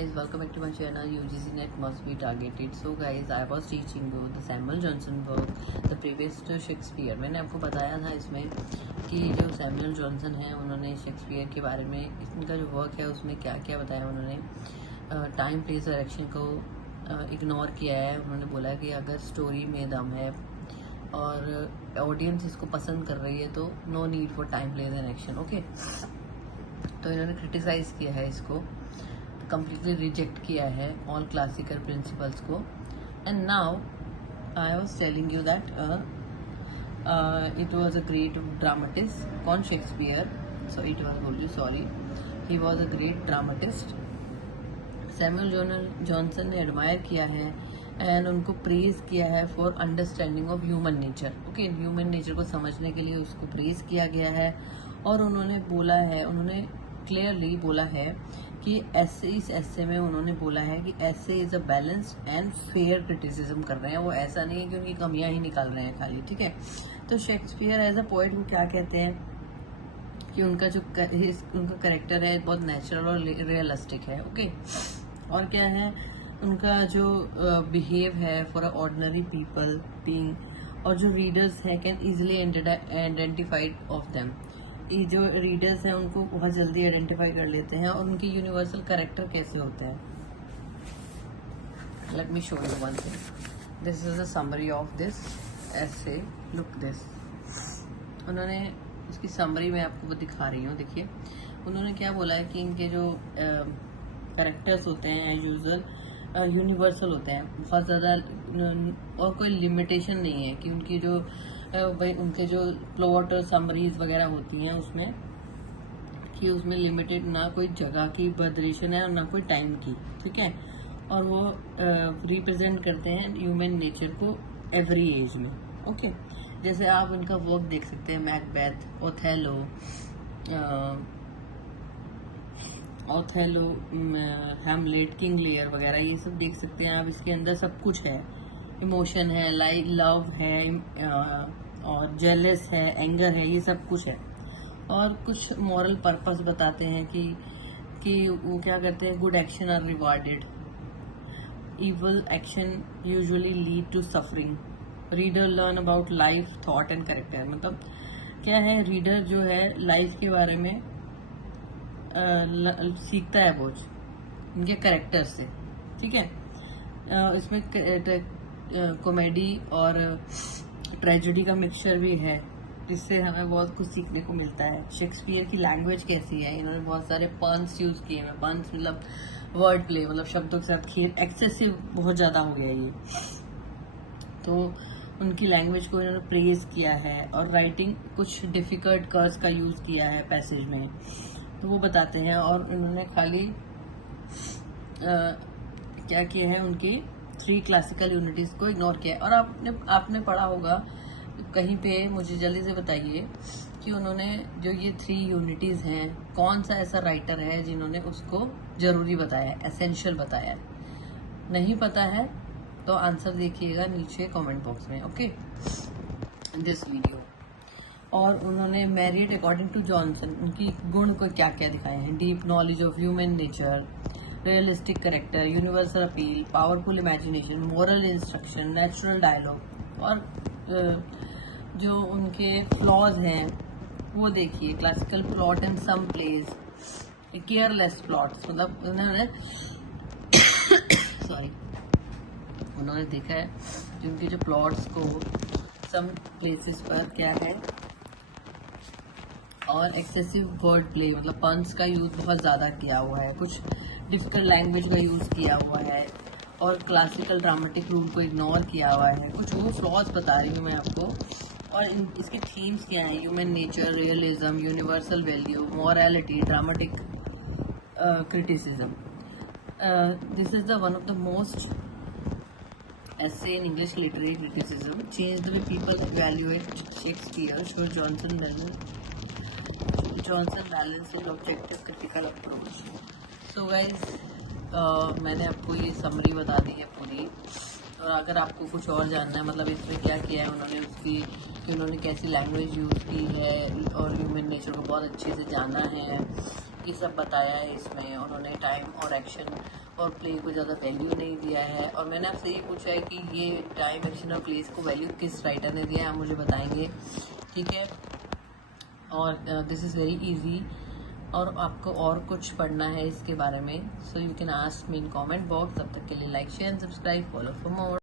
guys, welcome back to my channel. UGC net must be targeted. So guys, I was teaching you the Samuel Johnson work, the previous to Shakespeare. मैंने आपको बताया था इसमें कि जो Samuel Johnson है उन्होंने शेक्सपियर के बारे में इनका जो वर्क है उसमें क्या क्या बताया। उन्होंने टाइम प्लेस और एक्शन को इग्नोर किया है। उन्होंने बोला कि अगर स्टोरी में दम है और ऑडियंस इसको पसंद कर रही है तो no need for time place and action. Okay, तो इन्होंने क्रिटिसाइज किया है इसको, completely रिजेक्ट किया है ऑल क्लासिकल प्रिंसिपल्स को। And now I was telling you that it was a great dramatist. कौन? शेक्सपियर। सो इट वाज बोल you sorry, he was a great dramatist. Samuel Johnson ने admire किया है and उनको praise किया है for understanding of human nature. Okay, human nature को समझने के लिए उसको प्रेज किया गया है। और उन्होंने बोला है, उन्होंने क्लियरली बोला है कि इस ऐसे में उन्होंने बोला है कि ऐसे is a balanced and fair criticism कर रहे हैं। वो ऐसा नहीं है कि उनकी कमियां ही निकाल रहे हैं खाली, ठीक है। तो शेक्सपियर एज अ पोएट वो क्या कहते हैं कि उनका जो उनका करेक्टर है बहुत नेचुरल और रियलिस्टिक है। ओके, और क्या है उनका जो बिहेव है for a ordinary people being, और जो रीडर्स हैं can easily identified of them. ये जो रीडर्स हैं उनको बहुत जल्दी आइडेंटिफाई कर लेते हैं। और उनके यूनिवर्सल कैरेक्टर कैसे होते हैं, let me show you one thing. This is a summary of this ऐसे, लुक दिस। उन्होंने इसकी समरी में आपको वो दिखा रही हूँ, देखिए। उन्होंने क्या बोला है कि इनके जो कैरेक्टर्स होते हैं एज यूजुअल यूनिवर्सल होते हैं, बहुत ज़्यादा, और कोई लिमिटेशन नहीं है कि उनकी जो भाई उनके जो प्लॉट और समरीज वगैरह होती हैं उसमें कि उसमें लिमिटेड ना कोई जगह की बर्डरेशन है और ना कोई टाइम की, ठीक है। और वो रिप्रेजेंट करते हैं ह्यूमन नेचर को एवरी एज में। ओके, जैसे आप उनका वर्क देख सकते हैं, Macbeth, Othello, Hamlet, King Lear वगैरह, ये सब देख सकते हैं आप। इसके अंदर सब कुछ है, इमोशन है, लाइक लव है, और जेलस है, एंगर है, ये सब कुछ है। और कुछ मॉरल पर्पस बताते हैं कि वो क्या करते हैं, good action are rewarded, evil action usually lead to suffering, reader learn about life, thought and character. मतलब क्या है, रीडर जो है लाइफ के बारे में सीखता है बहुत इनके कैरेक्टर से, ठीक है। इसमें कॉमेडी और ट्रेजेडी का मिक्सचर भी है, जिससे हमें बहुत कुछ सीखने को मिलता है। शेक्सपियर की लैंग्वेज कैसी है, इन्होंने बहुत सारे पन्स यूज किए हैं। पन्स मतलब वर्ड प्ले, मतलब शब्दों के साथ खेल, एक्सेसिव बहुत ज़्यादा हो गया ये। तो उनकी लैंग्वेज को इन्होंने प्रेज किया है। और राइटिंग, कुछ डिफिकल्ट कर्स का यूज़ किया है पैसेज में, तो वो बताते हैं। और इन्होंने खाली क्या किया है, उनकी 3 क्लासिकल यूनिटीज़ को इग्नोर किया है। और आपने पढ़ा होगा कहीं पे, मुझे जल्दी से बताइए कि उन्होंने जो ये 3 यूनिटीज़ हैं, कौन सा ऐसा राइटर है जिन्होंने उसको ज़रूरी बताया, एसेंशियल बताया। नहीं पता है तो आंसर देखिएगा नीचे कमेंट बॉक्स में, ओके, दिस वीडियो। और उन्होंने मैरिड अकॉर्डिंग टू जॉनसन उनकी गुण को क्या क्या दिखाए हैं, deep knowledge of human nature, realistic character, universal appeal, powerful imagination, moral instruction, natural dialogue. और जो उनके फ्लॉज हैं वो देखिए, classical plot in some place, careless plots. मतलब उन्होंने सॉरी उन्होंने देखा है कि उनके जो प्लॉट्स को सम प्लेसेस पर क्या है, और एक्सेसिव वर्ड प्ले, मतलब पन्स का यूज बहुत ज़्यादा किया हुआ है, कुछ डिफिकल्ट लैंग्वेज का यूज़ किया हुआ है, और क्लासिकल ड्रामेटिक रूल को इग्नोर किया हुआ है। कुछ वो फ्लॉज बता रही हूँ मैं आपको। और इसके थीम्स क्या हैं, human nature, realism, universal value, morality, dramatic criticism. This is the one of the most essay in English literary criticism, change the way people evaluate Shakespeare, show Johnson balance in objective critical approach। So guys, मैंने आपको ये summary बता दी है पूरी। और अगर आपको कुछ और जानना है मतलब इसमें क्या किया है उन्होंने उसकी, कि उन्होंने कैसी लैंग्वेज यूज़ की है और ह्यूमन नेचर को बहुत अच्छे से जाना है, ये सब बताया है इसमें। उन्होंने टाइम और एक्शन और प्ले को ज़्यादा वैल्यू नहीं दिया है। और मैंने आपसे ये पूछा है कि ये टाइम, एक्शन और प्लेस को वैल्यू किस राइटर ने दिया है, आप मुझे बताएंगे, ठीक है। और दिस इज़ वेरी इजी। और आपको और कुछ पढ़ना है इसके बारे में, so you can ask me in comment box. तब तक के लिए like, share and subscribe, follow for more.